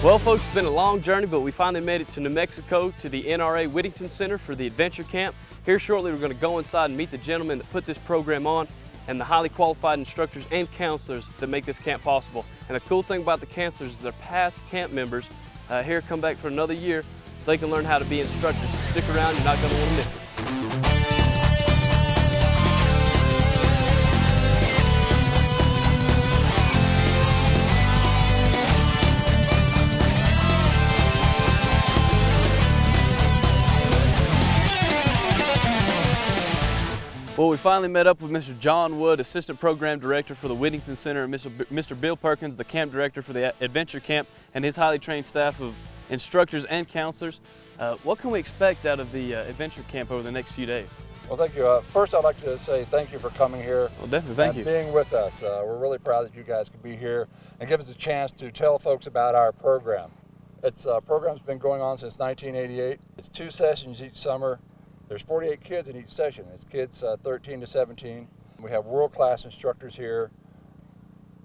Well, folks, it's been a long journey, but we finally made it to New Mexico to the NRA Whittington Center for the Adventure Camp. Here shortly, we're going to go inside and meet the gentlemen that put this program on and the highly qualified instructors and counselors that make this camp possible. And the cool thing about the counselors is they're past camp members here come back for another year so they can learn how to be instructors. Stick around, you're not going to want to miss it. Well, we finally met up with Mr. John Wood, Assistant Program Director for the Whittington Center, and Mr. Bill Perkins, the Camp Director for the Adventure Camp, and his highly trained staff of instructors and counselors. What can we expect out of the Adventure Camp over the next few days? Well, thank you. First, I'd like to say thank you for coming here. Well, definitely, thank you. Being with us. We're really proud that you guys could be here and give us a chance to tell folks about our program. Its program's been going on since 1988. It's 2 sessions each summer. There's 48 kids in each session. It's kids 13 to 17. We have world-class instructors here.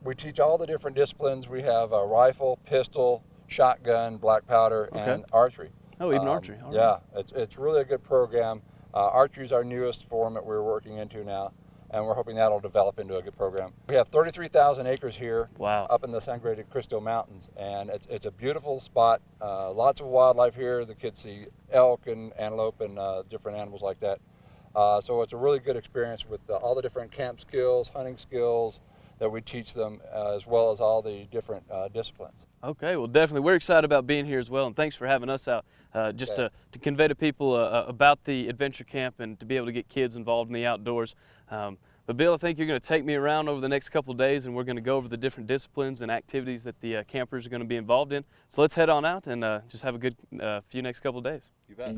We teach all the different disciplines. We have a rifle, pistol, shotgun, black powder, and archery. Oh, even archery. All right. Yeah, it's really a good program. Archery is our newest form that we're working into now, and we're hoping that'll develop into a good program. We have 33,000 acres here. Wow. Up in the Sangre de Cristo Mountains, and it's a beautiful spot. Lots of wildlife here. The kids see elk and antelope and different animals like that. So it's a really good experience with all the different camp skills, hunting skills that we teach them, as well as all the different disciplines. Okay, well, definitely. We're excited about being here as well, and thanks for having us out just to convey to people about the Adventure Camp and to be able to get kids involved in the outdoors. But Bill, I think you're going to take me around over the next couple of days, and we're going to go over the different disciplines and activities that the campers are going to be involved in. So let's head on out and just have a good few next couple of days. You bet.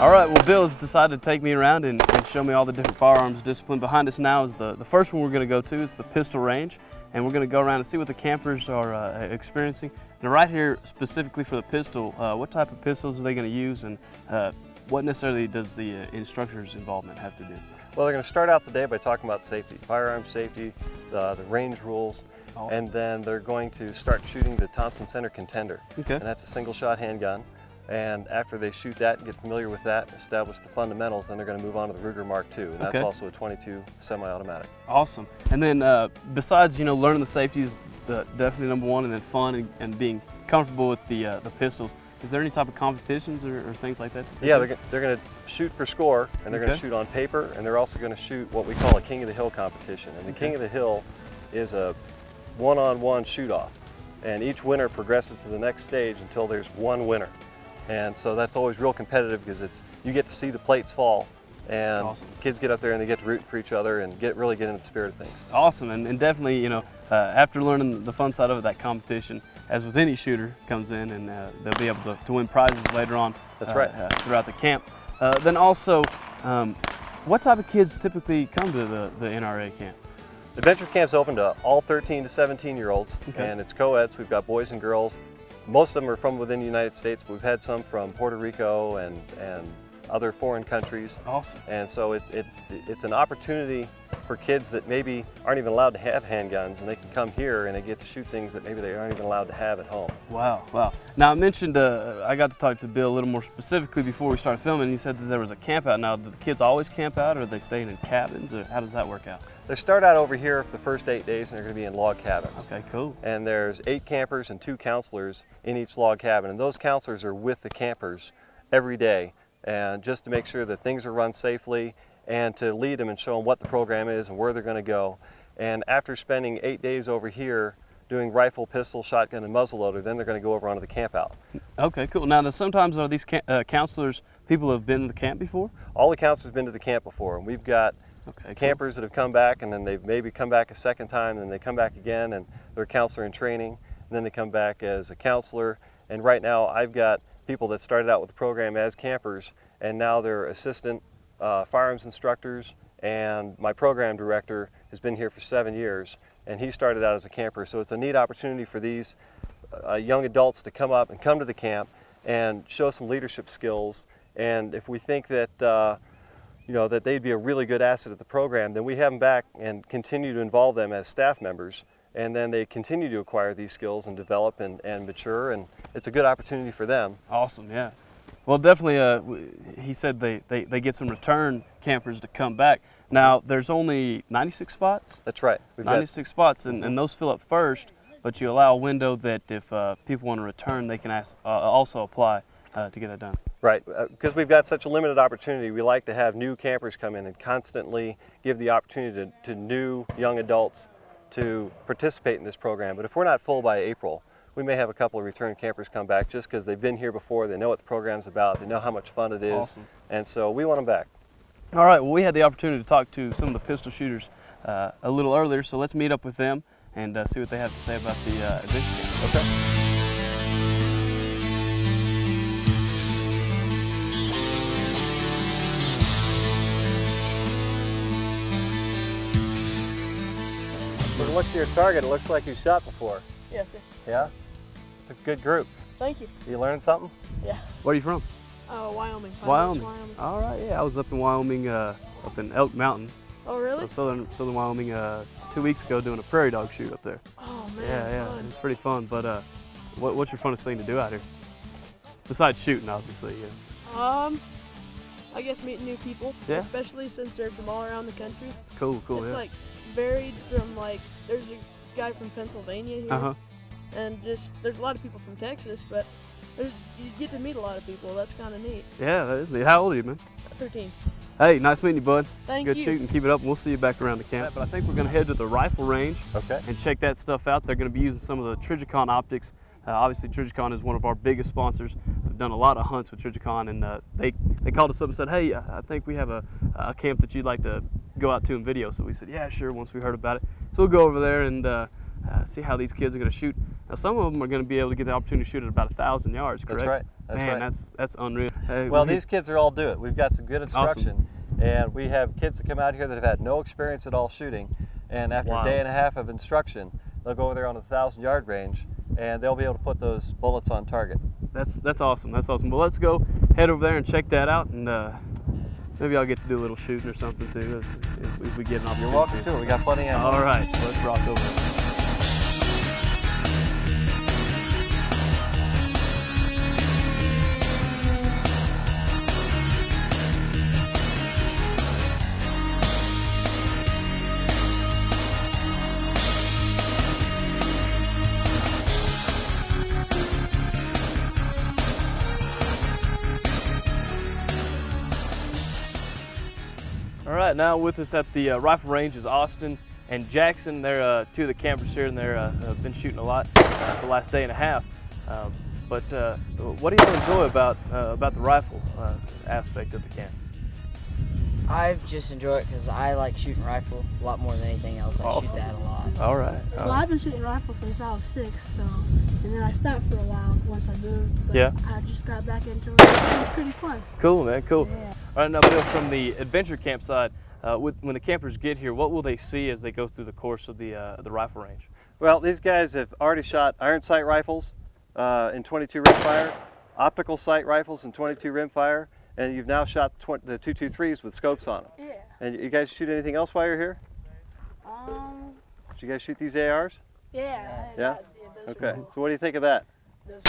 All right, well, Bill has decided to take me around and show me all the different firearms discipline. Behind us now is the first one we're going to go to. It's the pistol range, and we're going to go around and see what the campers are experiencing. And right here, specifically for the pistol, what type of pistols are they going to use, and what necessarily does the instructor's involvement have to do? Well, they're going to start out the day by talking about safety, firearm safety, the range rules, awesome. And then they're going to start shooting the Thompson Center Contender. Okay. And that's a single-shot handgun. And after they shoot that and get familiar with that, establish the fundamentals, then they're going to move on to the Ruger Mark II, and that's also a 22 semi-automatic. Awesome. And then besides, learning the safeties, definitely number one, and then fun and being comfortable with the pistols, is there any type of competitions or things like that? Yeah, they're going to shoot for score, and they're going to shoot on paper, and they're also going to shoot what we call a King of the Hill competition. And the King of the Hill is a one-on-one shoot-off, and each winner progresses to the next stage until there's one winner. And so that's always real competitive because you get to see the plates fall, and awesome. Kids get up there and they get to root for each other and really get into the spirit of things. Awesome, and definitely, after learning the fun side of it, that competition, as with any shooter, comes in, and they'll be able to win prizes later on. That's right. Throughout the camp. Then also, what type of kids typically come to the NRA camp? The Adventure Camp's open to all 13 to 17-year-olds, and it's co-eds. We've got boys and girls. Most of them are from within the United States, but we've had some from Puerto Rico and other foreign countries. Awesome. And so it's an opportunity for kids that maybe aren't even allowed to have handguns, and they can come here and they get to shoot things that maybe they aren't even allowed to have at home. Wow, wow. Now I mentioned, I got to talk to Bill a little more specifically before we started filming. He said that there was a camp out. Now, do the kids always camp out, or are they staying in cabins, or how does that work out? They start out over here for the first 8 days, and they're going to be in log cabins. Okay, cool. And there's 8 campers and 2 counselors in each log cabin, and those counselors are with the campers every day, and just to make sure that things are run safely and to lead them and show them what the program is and where they're going to go. And after spending 8 days over here doing rifle, pistol, shotgun, and muzzleloader, then they're going to go over onto the camp out. Okay, cool. Now, sometimes are these counselors people who have been to the camp before? All the counselors have been to the camp before, and we've got campers that have come back, and then they've maybe come back a second time, and then they come back again, and they're a counselor in training, and then they come back as a counselor. And right now, I've got people that started out with the program as campers, and now they're assistant firearms instructors and my program director has been here for 7 years, and he started out as a camper. So it's a neat opportunity for these young adults to come up and come to the camp and show some leadership skills. And if we think that you know, that they'd be a really good asset at the program, then we have them back and continue to involve them as staff members, and then they continue to acquire these skills and develop and mature, and it's a good opportunity for them. Awesome, yeah. Well, definitely, he said they get some return campers to come back. Now, there's only 96 spots? That's right. We've 96 spots, and those fill up first, but you allow a window that if people want to return, they can also apply to get that done. Right, because we've got such a limited opportunity, we like to have new campers come in and constantly give the opportunity to new young adults to participate in this program. But if we're not full by April, we may have a couple of return campers come back just because they've been here before, they know what the program's about, they know how much fun it is, awesome. And so we want them back. All right, well, we had the opportunity to talk to some of the pistol shooters a little earlier, so let's meet up with them and see what they have to say about the adventure camp. Okay. When it looks at your target, it looks like you shot before. Yes, sir. Yeah? It's a good group. Thank you. You learned something? Yeah. Where are you from? Wyoming. Wyoming. All right, yeah, I was up in Wyoming, up in Elk Mountain. Oh, really? So southern Wyoming 2 weeks ago doing a prairie dog shoot up there. Oh, man. Yeah, fun. it's pretty fun, but what's your funnest thing to do out here? Besides shooting, obviously, yeah. I guess meeting new people, Yeah. especially since they're from all around the country. Cool, It's yeah. like varied from like, there's a guy from Pennsylvania here, Uh-huh. and just, there's a lot of people from Texas, but you get to meet a lot of people. That's kind of neat. Yeah, that is neat. How old are you, man? 13. Hey, nice meeting you, bud. Thank Good you. shooting. Keep it up, and we'll see you back around the camp. But I think we're going to head to the rifle range Okay. and check that stuff out. They're going to be using some of the Trijicon optics. Obviously, Trijicon is one of our biggest sponsors. We've done a lot of hunts with Trijicon, and they called us up and said, hey, I think we have a camp that you'd like to go out to and video. So we said, yeah, sure, once we heard about it. So we'll go over there and see how these kids are going to shoot. Now, some of them are going to be able to get the opportunity to shoot at about 1,000 yards, correct? That's right. That's Man, right. that's unreal. Hey, Well, these kids are all do it. We've got some good instruction, Awesome. and we have kids that come out here that have had no experience at all shooting, and after Wow. a day and a half of instruction, they'll go over there on the 1,000-yard range, and they'll be able to put those bullets on target. That's awesome. That's awesome. Well, let's go head over there and check that out, and maybe I'll get to do a little shooting or something too if we get an opportunity. You're welcome to it. We got plenty of ammo. All right, let's rock over. All right, now with us at the rifle range is Austin and Jackson. They're two of the campers here, and they're been shooting a lot for the last day and a half. But what do you enjoy about the rifle aspect of the camp? I just enjoy it because I like shooting rifle a lot more than anything else. I Awesome. shoot that a lot. All right. Well, I've been shooting rifles since I was 6, so, and then I stopped for a while once I moved. But Yeah. I just got back into it. It was pretty fun. Cool, man. Cool. Yeah. All right, now Bill, from the adventure camp side, when the campers get here, what will they see as they go through the course of the rifle range? Well, these guys have already shot iron sight rifles in 22 rimfire, optical sight rifles in 22 rimfire, and you've now shot the 223s with scopes on them. Yeah. And you guys shoot anything else while you're here? Did you guys shoot these ARs? Yeah. Yeah? Those Okay. So what do you think of that? were-